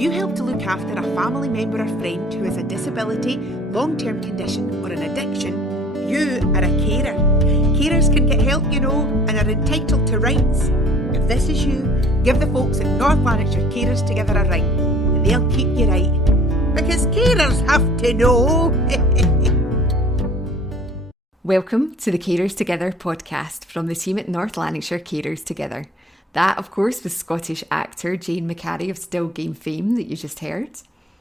you help to look after a family member or friend who has a disability, long-term condition or an addiction, you are a carer. Carers can get help, and are entitled to rights. If this is you, give the folks at North Lanarkshire Carers Together a ring and they'll keep you right. Because carers have to know. Welcome to the Carers Together podcast from the team at North Lanarkshire Carers Together. That, of course, was Scottish actor Jane McCarry of Still Game fame that you just heard.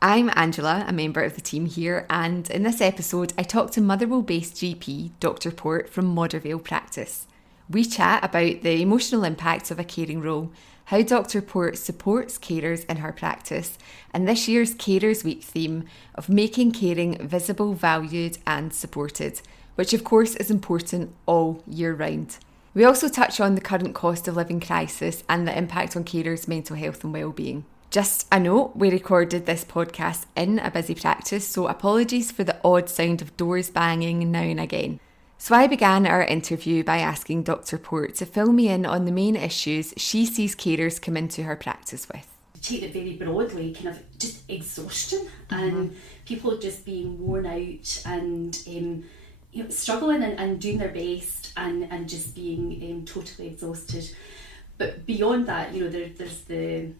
I'm Angela, a member of the team here, and in this episode I talked to Motherwell-based GP Dr. Porte from Modyrvale practice. We chat about the emotional impacts of a caring role, how Dr. Porte supports carers in her practice, and this year's Carers Week theme of making caring visible, valued and supported, which of course is important all year round. We also touch on the current cost of living crisis and the impact on carers' mental health and well-being. Just a note, we recorded this podcast in a busy practice, so apologies for the odd sound of doors banging now and again. So I began our interview by asking Dr. Porte to fill me in on the main issues she sees carers come into her practice with. Take it very broadly, kind of just exhaustion and people just being worn out and struggling and doing their best and just being totally exhausted. But beyond that, there's the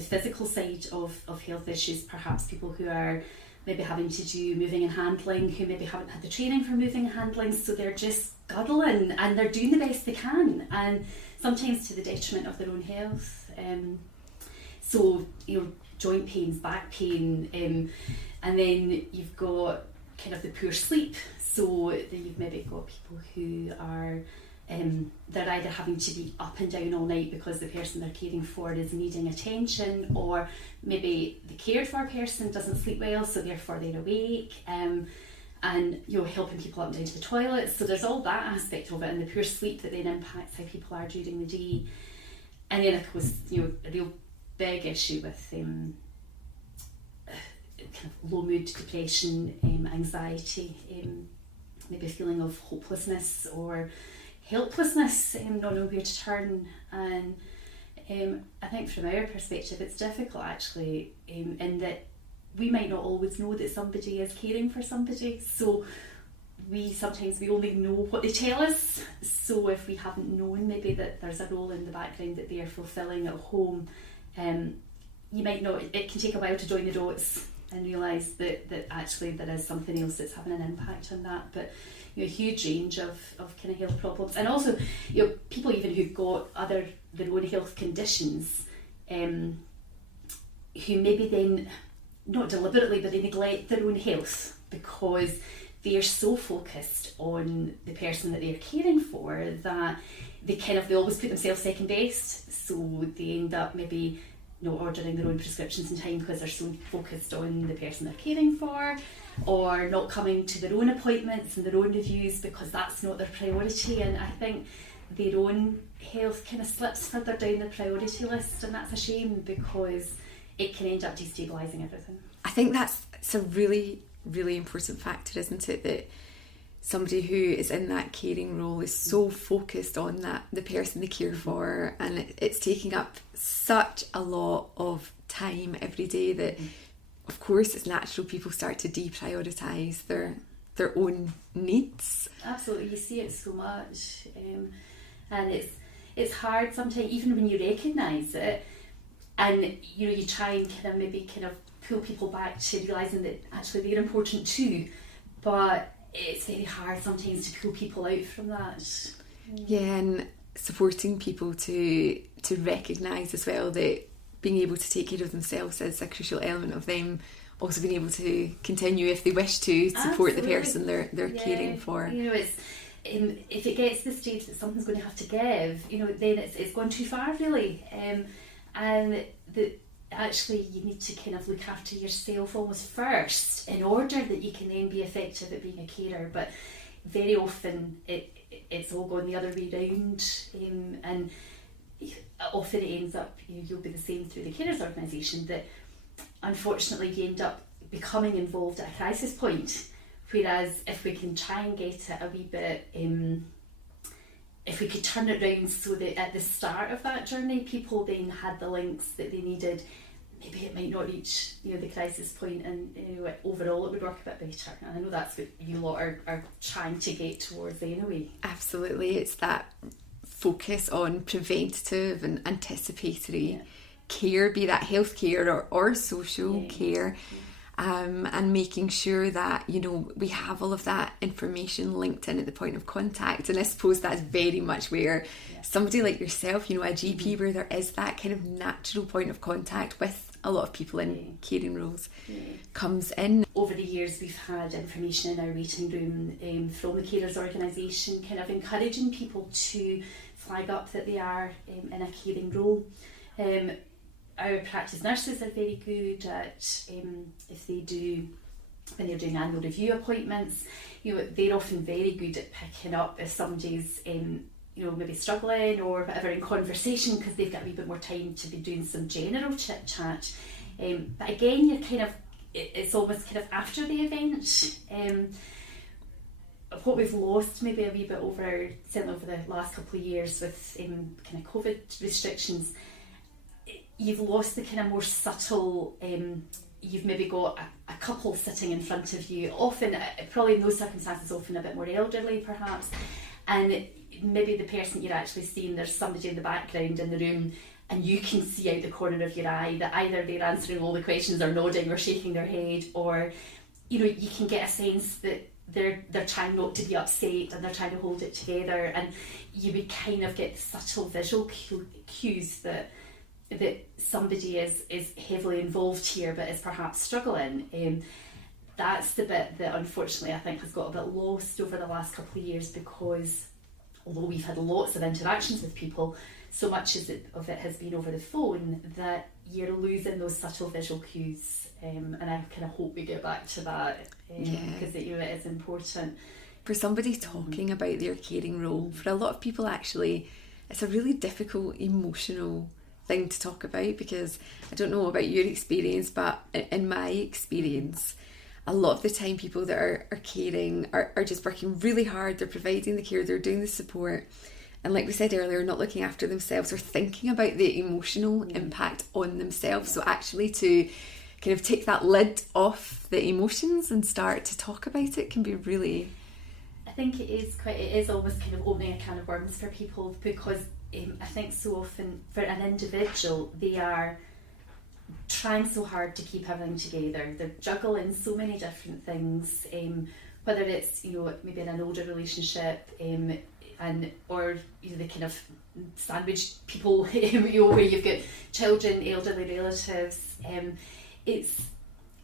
physical side of health issues, perhaps people who are maybe having to do moving and handling, who maybe haven't had the training for moving and handling, so they're just scuttling and they're doing the best they can, and sometimes to the detriment of their own health. So joint pains, back pain, and then you've got kind of the poor sleep. So then you've maybe got people who are they're either having to be up and down all night because the person they're caring for is needing attention, or maybe the cared for person doesn't sleep well, so therefore they're awake, and helping people up and down to the toilet. So there's all that aspect of it, and the poor sleep that then impacts how people are during the day. And then of course, a real big issue with kind of low mood, depression, anxiety, maybe a feeling of hopelessness or helplessness, not knowing where to turn. And I think from our perspective it's difficult actually, in that we might not always know that somebody is caring for somebody, so we only know what they tell us. So if we haven't known maybe that there's a role in the background that they are fulfilling at home, you might not, it can take a while to join the dots and realise that actually there is something else that's having an impact on that. But a huge range of kind of health problems, and also people even who've got their own health conditions, who maybe then not deliberately but they neglect their own health because they're so focused on the person that they're caring for that they always put themselves second best, so they end up maybe not ordering their own prescriptions in time because they're so focused on the person they're caring for, or not coming to their own appointments and their own reviews because that's not their priority. And I think their own health kind of slips further down the priority list, and that's a shame because it can end up destabilising everything. I think it's a really, really important factor, isn't it, that somebody who is in that caring role is so focused on the person they care for, and it's taking up such a lot of time every day that of course it's natural people start to deprioritise their own needs. Absolutely, you see it so much, and it's hard sometimes even when you recognise it, and you try and kind of pull people back to realising that actually they're important too, but it's very hard sometimes to pull people out from that. Yeah, and supporting people to recognise as well that being able to take care of themselves is a crucial element of them also being able to continue, if they wish to, support the person they're caring for. It's if it gets to the stage that something's going to have to give, then it's gone too far really, and that actually you need to kind of look after yourself almost first in order that you can then be effective at being a carer. But very often it's all gone the other way round, and often it ends up, you'll be the same through the carers organisation, that unfortunately you end up becoming involved at a crisis point, whereas if we can try and get it a wee bit, if we could turn it round so that at the start of that journey people then had the links that they needed maybe it might not reach, you know, the crisis point, and you know, overall it would work a bit better. And I know that's what you lot are trying to get towards anyway. Absolutely, it's that focus on preventative and anticipatory care, be that healthcare or social care. And making sure that, you know, we have all of that information linked in at the point of contact. And I suppose that's very much where somebody like yourself, you know, a GP, where there is that kind of natural point of contact with a lot of people in caring roles, comes in. Over the years, we've had information in our waiting room from the carers organisation, kind of encouraging people to flag up that they are in a caring role. Our practice nurses are very good at, if they do, when they're doing annual review appointments, you know, they're often very good at picking up if somebody's, you know, maybe struggling or whatever in conversation, because they've got a wee bit more time to be doing some general chit chat. But again, you're kind of, it's almost kind of after the event. What we've lost maybe a wee bit certainly over the last couple of years with kind of COVID restrictions, you've lost the kind of more subtle, you've maybe got a couple sitting in front of you, often, probably in those circumstances, often a bit more elderly perhaps, and maybe the person you're actually seeing, there's somebody in the background in the room, and you can see out the corner of your eye that either they're answering all the questions or nodding or shaking their head, or, you know, you can get a sense that they're trying not to be upset and they're trying to hold it together, and you would kind of get the subtle visual cues that somebody is heavily involved here but is perhaps struggling. That's the bit that unfortunately I think has got a bit lost over the last couple of years, because although we've had lots of interactions with people, so much of it has been over the phone that you're losing those subtle visual cues, and I kind of hope we get back to that, because you know, it is important. For somebody talking about their caring role, for a lot of people actually, it's a really difficult emotional thing to talk about, because I don't know about your experience, but in my experience, a lot of the time people that are caring are just working really hard, they're providing the care, they're doing the support, and like we said earlier, not looking after themselves or thinking about the emotional impact on themselves. So actually to kind of take that lid off the emotions and start to talk about it can be really... I think it is almost kind of opening a can of worms for people, because I think so often for an individual, they are trying so hard to keep everything together. They're juggling so many different things, whether it's, you know, maybe in an older relationship, or you know, the kind of sandwich people, you know, where you've got children, elderly relatives. It's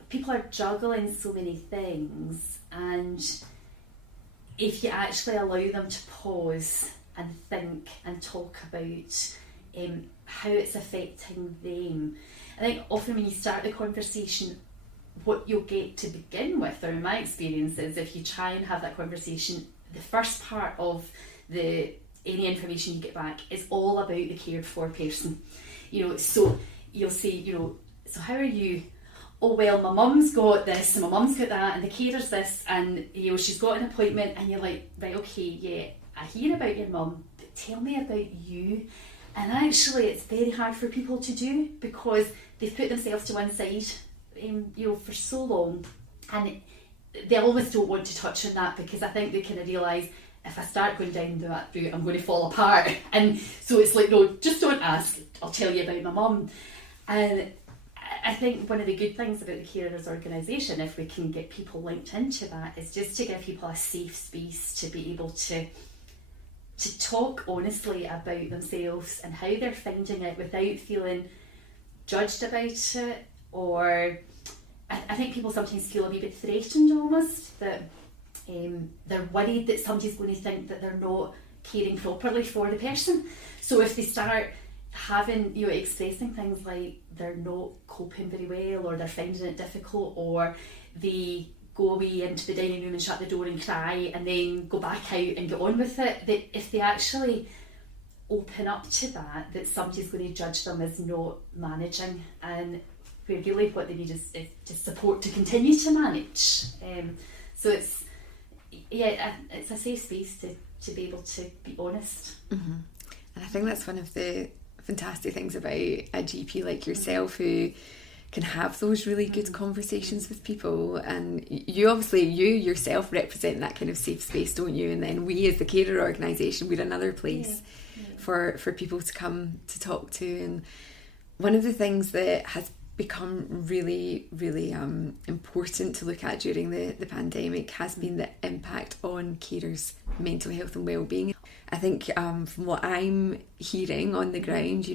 people are juggling so many things, and if you actually allow them to pause and think and talk about how it's affecting them. I think often when you start the conversation, what you'll get to begin with, or in my experience, is if you try and have that conversation, the first part of any information you get back is all about the cared for person. You know, so you'll say, you know, so how are you? Oh well, my mum's got this and my mum's got that and the carer's this, and you know, she's got an appointment, and you're like, right, okay, yeah, I hear about your mum, but tell me about you. And actually it's very hard for people to do, because they've put themselves to one side, you know, for so long, and they almost don't want to touch on that, because I think they kind of realise, if I start going down that route, I'm going to fall apart. And so it's like, no, just don't ask, I'll tell you about my mum. And I think one of the good things about the carers organisation, if we can get people linked into that, is just to give people a safe space to be able to talk honestly about themselves and how they're finding it without feeling judged about it, or I think people sometimes feel a wee bit threatened almost, that they're worried that somebody's going to think that they're not caring properly for the person. So if they start having, you know, expressing things like they're not coping very well, or they're finding it difficult, or they go away into the dining room and shut the door and cry and then go back out and get on with it, that if they actually open up to that somebody's going to judge them as not managing, and where really what they need is just support to continue to manage. So it's a safe space to be able to be honest. Mm-hmm. And I think that's one of the fantastic things about a GP like yourself, who can have those really good conversations with people. And you yourself represent that kind of safe space, don't you? And then we as the carer organisation, we're another place for people to come to talk to. And one of the things that has become really, really important to look at during the pandemic has been the impact on carers' mental health and well-being. I think from what I'm hearing on the ground,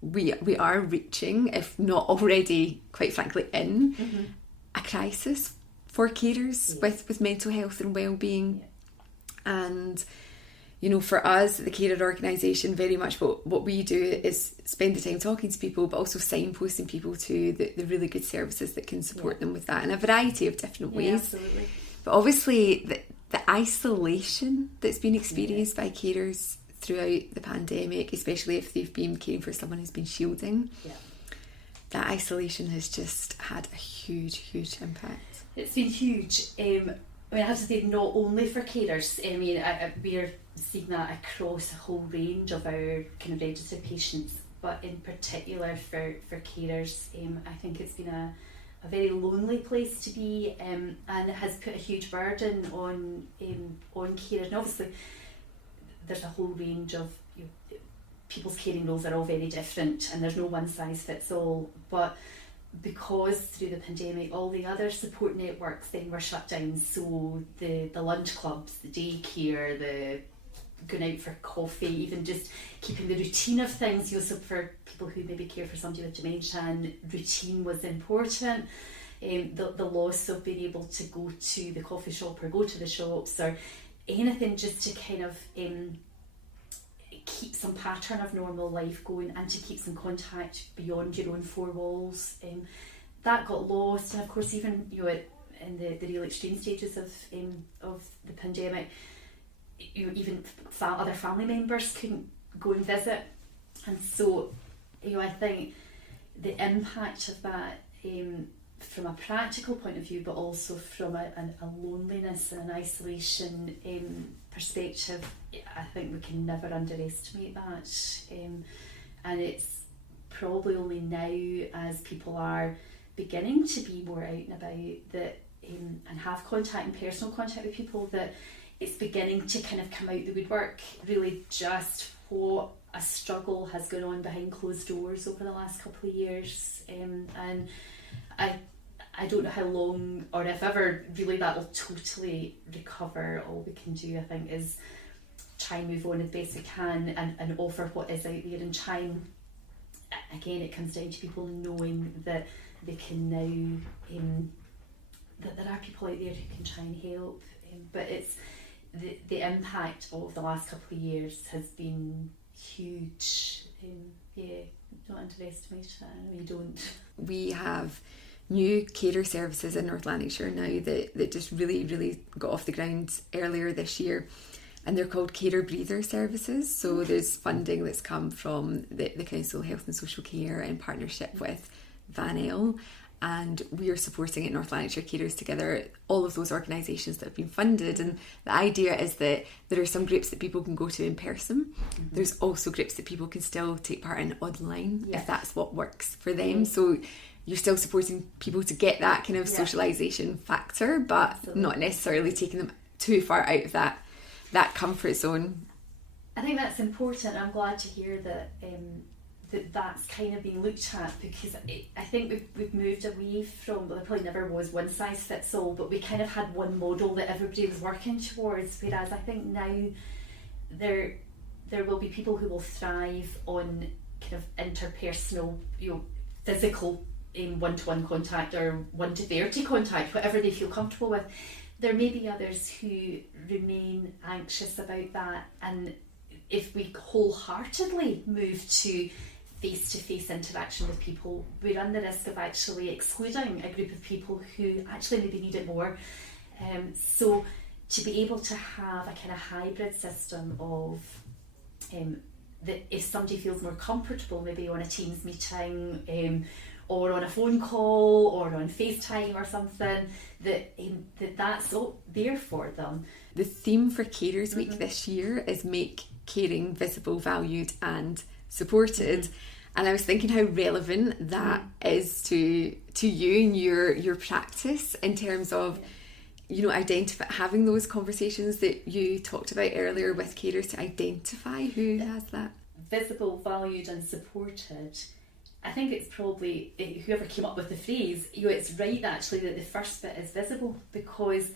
we are reaching, if not already, quite frankly, in a crisis for carers with mental health and well-being. And for us, the carer organisation, very much what we do is spend the time talking to people, but also signposting people to the really good services that can support them with that in a variety of different ways. Absolutely. But obviously, the isolation that's been experienced by carers throughout the pandemic, especially if they've been caring for someone who's been shielding, that isolation has just had a huge, huge impact. It's been huge. I have to say, not only for carers. We're seeing that across a whole range of our kind of registered patients, but in particular for carers, I think it's been a very lonely place to be, and it has put a huge burden on carers. And obviously, there's a whole range of people's caring roles are all very different, and there's no one size fits all. But because through the pandemic, all the other support networks then were shut down, so the lunch clubs, the daycare, the going out for coffee, even just keeping the routine of things, so for people who maybe care for somebody with dementia, and routine was important. The loss of being able to go to the coffee shop or go to the shops or anything just to kind of keep some pattern of normal life going and to keep some contact beyond your own four walls, that got lost. And of course, even in the real extreme stages of the pandemic, even other family members couldn't go and visit, and so I think the impact of that, from a practical point of view, but also from a loneliness and an isolation perspective, I think we can never underestimate that. And it's probably only now, as people are beginning to be more out and about that and have contact and personal contact with people, that it's beginning to kind of come out the woodwork, really just what a struggle has gone on behind closed doors over the last couple of years. And I don't know how long or if ever really that will totally recover. All we can do, I think, is try and move on as best we can and offer what is out there, and try and, again, it comes down to people knowing that they can now, that there are people out there who can try and help. But it's the impact of the last couple of years has been huge. Don't underestimate it. I know you don't. We have new carer services in North Lanarkshire now that just really, really got off the ground earlier this year, and they're called carer breather services. So there's funding that's come from the Council of Health and Social Care in partnership with VANL, and we are supporting at North Lanarkshire Carers Together all of those organisations that have been funded. And the idea is that there are some groups that people can go to in person. There's also groups that people can still take part in online, if that's what works for them. So you're still supporting people to get that kind of socialisation factor, but not necessarily taking them too far out of that comfort zone. I think that's important. I'm glad to hear that that's kind of being looked at, because I think we've moved away from, well, there probably never was one size fits all, but we kind of had one model that everybody was working towards, whereas I think now there will be people who will thrive on kind of interpersonal, physical one-to-one contact or 1-30 contact, whatever they feel comfortable with. There may be others who remain anxious about that, and if we wholeheartedly move to face-to-face interaction with people, we run the risk of actually excluding a group of people who actually maybe need it more. So to be able to have a kind of hybrid system of that if somebody feels more comfortable maybe on a Teams meeting or on a phone call or on FaceTime or something, that's all there for them. The theme for Carers Week this year is Make Caring Visible, Valued and Supported. And I was thinking how relevant that is to you and your practice in terms of, having those conversations that you talked about earlier with carers to identify who has that. Visible, valued and supported. I think it's probably whoever came up with the phrase, it's right actually that the first bit is visible, because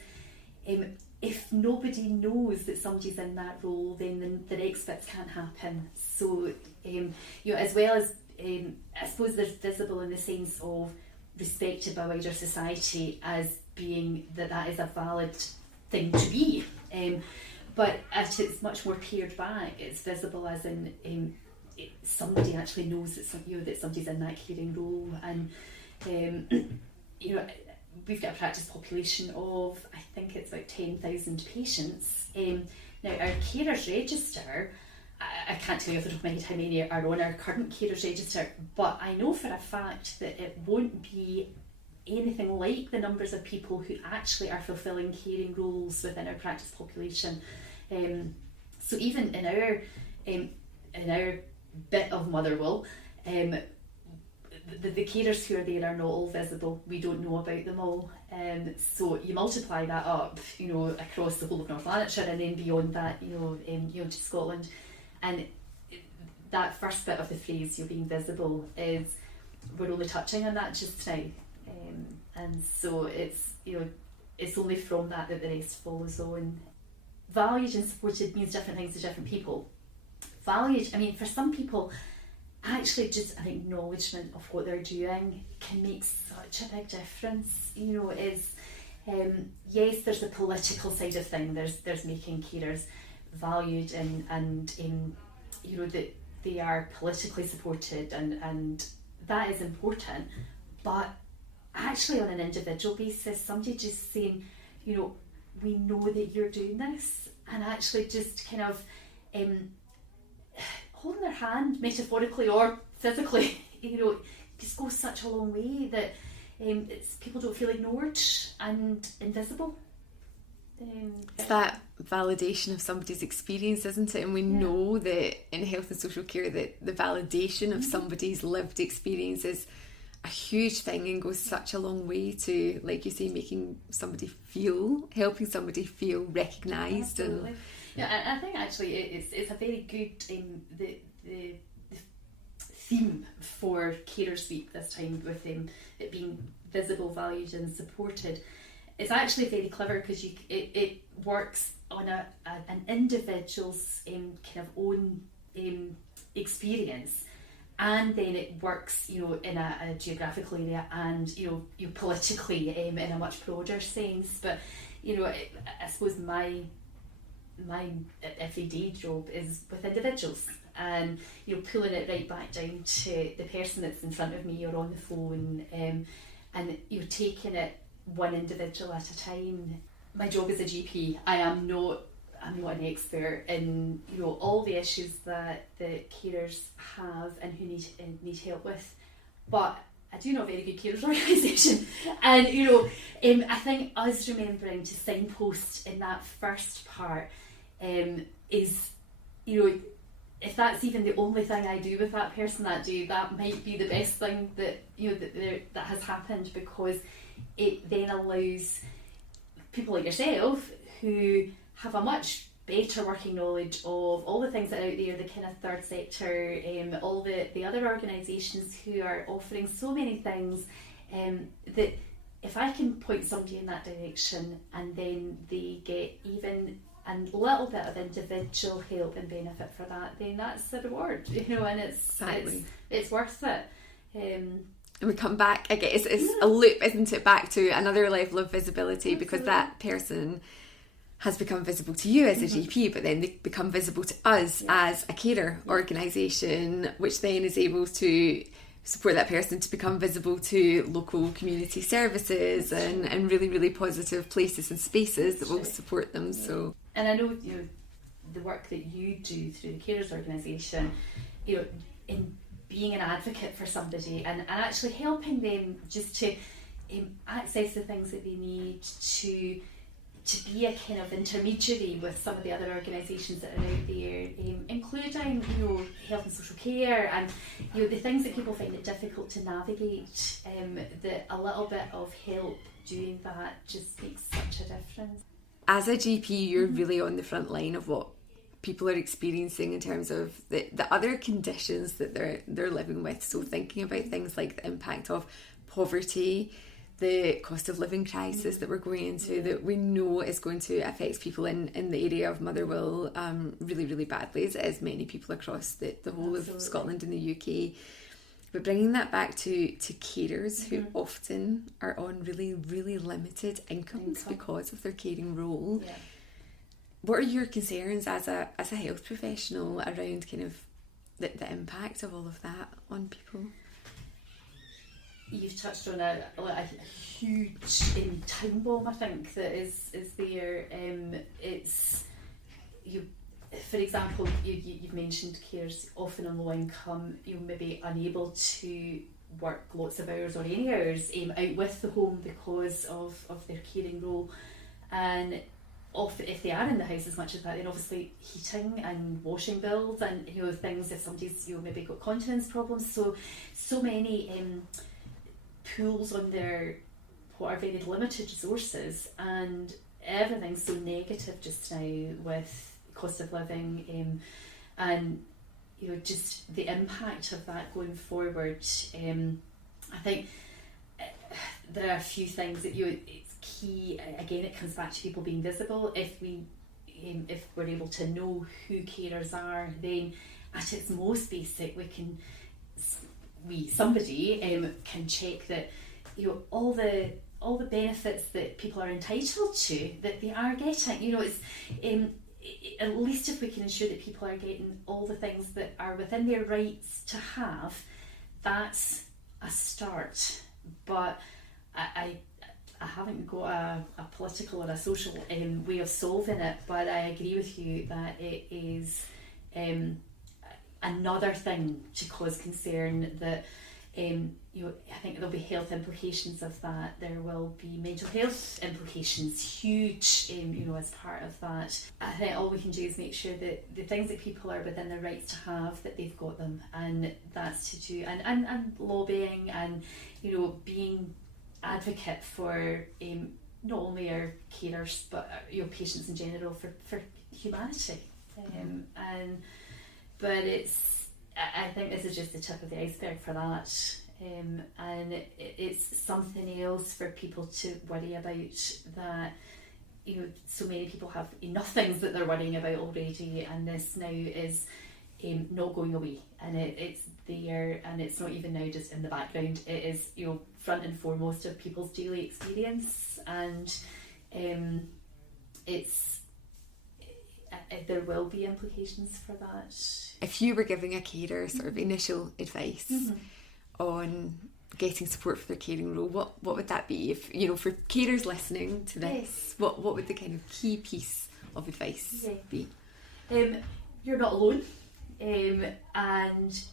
if nobody knows that somebody's in that role, then the next bits can't happen. So, as well as, I suppose there's visible in the sense of respected by wider society as being that is a valid thing to be. But as it's much more pared back, it's visible as in somebody actually knows that that somebody's in that caring role, and we've got a practice population of, I think it's about 10,000 patients. Now our carers register, I can't tell you off the top of my head how many are on our current carers register, but I know for a fact that it won't be anything like the numbers of people who actually are fulfilling caring roles within our practice population. So even in our bit of Motherwell, the carers who are there are not all visible. We don't know about them all. So you multiply that up, across the whole of North Lanarkshire, and then beyond that, to Scotland. And that first bit of the phrase, you're being visible, is we're only touching on that just now. And so it's only from that the rest follows on. Valued and supported means different things to different people. Valued, for some people, actually just an acknowledgement of what they're doing can make such a big difference. Yes, there's the political side of things. There's making carers valued and that they are politically supported, and that is important. But actually, on an individual basis, somebody just saying, we know that you're doing this, and actually just kind of holding their hand, metaphorically or physically, just goes such a long way that people don't feel ignored and invisible. It's that validation of somebody's experience, isn't it? And we know that in health and social care that the validation of somebody's lived experience is a huge thing and goes such a long way to, like you say, helping somebody feel recognised. Absolutely. I think actually it's a very good the theme for Carers Week this time, with it being visible, valued and supported. It's actually very clever because it works on an individual's kind of own experience, and then it works in a geographical area and politically in a much broader sense. But I suppose my everyday job is with individuals, and pulling it right back down to the person that's in front of me or on the phone, and taking it one individual at a time. My job as a GP, I'm not an expert in all the issues that the carers have and who need help with, but I do know a very good carers organisation, and I think us remembering to signpost in that first part is, if that's even the only thing I do with that person that day, that might be the best thing that that has happened, because it then allows people like yourself who have a much better working knowledge of all the things that are out there, the kind of third sector, all the other organisations who are offering so many things, that if I can point somebody in that direction and then they get even a little bit of individual help and benefit for that, then that's the reward, and it's worth it. And we come back again, it's a loop, isn't it, back to another level of visibility. Absolutely. Because that person has become visible to you as a GP, but then they become visible to us as a carer organisation, which then is able to support that person to become visible to local community services and really, really positive places and spaces that will support them. So, and I know the work that you do through the carers organisation, in being an advocate for somebody and actually helping them just to access the things that they need to to be a kind of intermediary with some of the other organisations that are out there, including, you know, health and social care, and, you know, the things that people find it difficult to navigate, that a little bit of help doing that just makes such a difference. As a GP, you're really on the front line of what people are experiencing in terms of the other conditions that they're living with. So thinking about things like the impact of poverty, the cost of living crisis that we're going into, that we know is going to affect people in the area of Motherwell really, really badly, as many people across the whole of Scotland and the UK. But bringing that back to carers who often are on really, really limited incomes because of their caring role. Yeah. What are your concerns as a health professional around kind of the impact of all of that on people? You've touched on a huge time bomb, I think, that is there. It's you. For example, you've mentioned carers often on low income, you know, maybe unable to work lots of hours or any hours out with the home because of their caring role, and often if they are in the house as much as that, then obviously heating and washing bills and, you know, things, if somebody's, you know, maybe got continence problems, so many pools on their what are very limited resources, and everything's so negative just now with cost of living, and, you know, just the impact of that going forward. I think there are a few things that, you know, it's key. Again, it comes back to people being visible. If we're able to know who carers are, then at its most basic, somebody can check that, you know, all the benefits that people are entitled to, that they are getting. You know, it's at least if we can ensure that people are getting all the things that are within their rights to have, that's a start. But I haven't got a political or a social way of solving it, but I agree with you that it is another thing to cause concern, that you know, I think there'll be health implications of that. There will be mental health implications, huge, you know, as part of that. I think all we can do is make sure that the things that people are within their rights to have, that they've got them, and that's to do, and lobbying, and, you know, being advocate for not only our carers but you know, patients in general, for humanity. But I think this is just the tip of the iceberg for that, and it's something else for people to worry about, that, you know, so many people have enough things that they're worrying about already, and this now is not going away, and it's there, and it's not even now just in the background. It is, you know, front and foremost of people's daily experience, and there will be implications for that. If you were giving a carer sort of initial advice on getting support for their caring role, what would that be? If, you know, for carers listening to this, what would the kind of key piece of advice be? You're not alone. And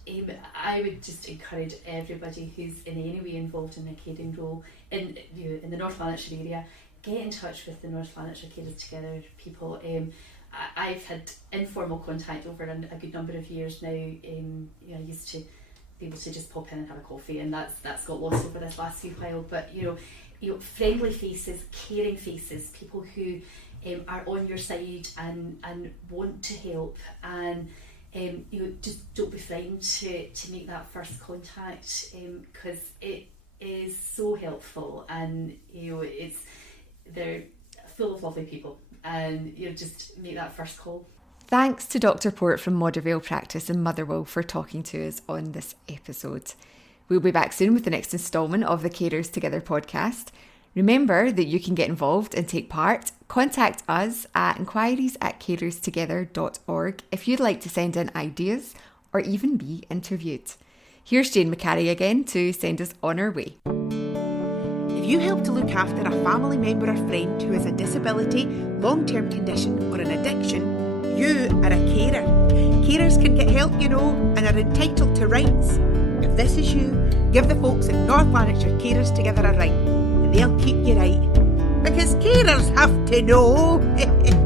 I would just encourage everybody who's in any way involved in a caring role in the North Lanarkshire area, get in touch with the North Lanarkshire Carers Together people. I've had informal contact over a good number of years now. I used to be able to just pop in and have a coffee, and that's got lost over this last few while. But you know, friendly faces, caring faces, people who are on your side and want to help, and you know, just don't be frightened to make that first contact, because it is so helpful, and you know, they're full of lovely people, and you know, just make that first call. Thanks to Dr. Porte from Modyrvale Practice in Motherwell for talking to us on this episode. We'll be back soon with the next instalment of the Carers Together podcast. Remember that you can get involved and take part. Contact us at inquiries@carerstogether.org if you'd like to send in ideas or even be interviewed. Here's Jane McCarry again to send us on our way. If you help to look after a family member or friend who has a disability, long-term condition or an addiction, you are a carer. Carers can get help, you know, and are entitled to rights. If this is you, give the folks at North Lanarkshire Carers Together a ring, and they'll keep you right. because carers have to know.